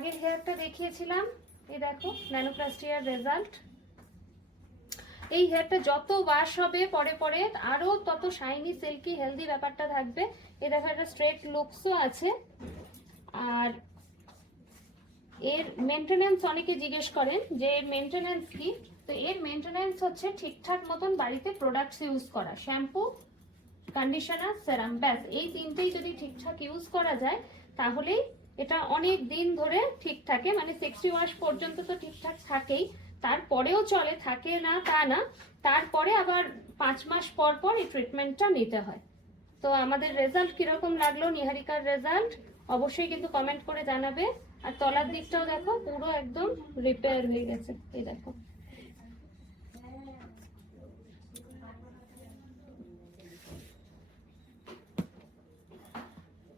আগের হেয়ারটা দেখিয়েছিলাম, এই দেখো ন্যানোপ্লাস্টিয়ার রেজাল্ট। এই হেয়ারটা যত ওয়াশ হবে পরে পরে আরো তত শাইনি সিল্কি হেলদি ব্যাপারটা থাকবে। এই দেখো একটা স্ট্রেট লুকসও আছে। আর এর মেনটেনেন্স অনেকে জিজ্ঞেস করেন যে এর মেনটেনেন্স কি। তো এর মেনটেনেন্স হচ্ছে ঠিকঠাক মতন বাড়িতে প্রোডাক্টস ইউজ করা, শ্যাম্পু, কন্ডিশনার, সেরাম, ব্যাস এই তিনটেই যদি ঠিকঠাক ইউজ করা যায় তাহলেই এটা অনেক দিন ধরে ঠিক থাকে। মানে 60 ওয়াশ পর্যন্ত তো ঠিকঠাক থাকেই, তারপরেও চলে, থাকে না তা না, তারপরে আবার 5 মাস পর পর এই ট্রিটমেন্টটা নিতে হয়। তো আমাদের রেজাল্ট কিরকম লাগলো, নিহারিকার রেজাল্ট অবশ্যই কিন্তু কমেন্ট করে জানাবে। আর তলার দিকটাও দেখো পুরো একদম রিপেয়ার হয়ে গেছে, এই দেখো।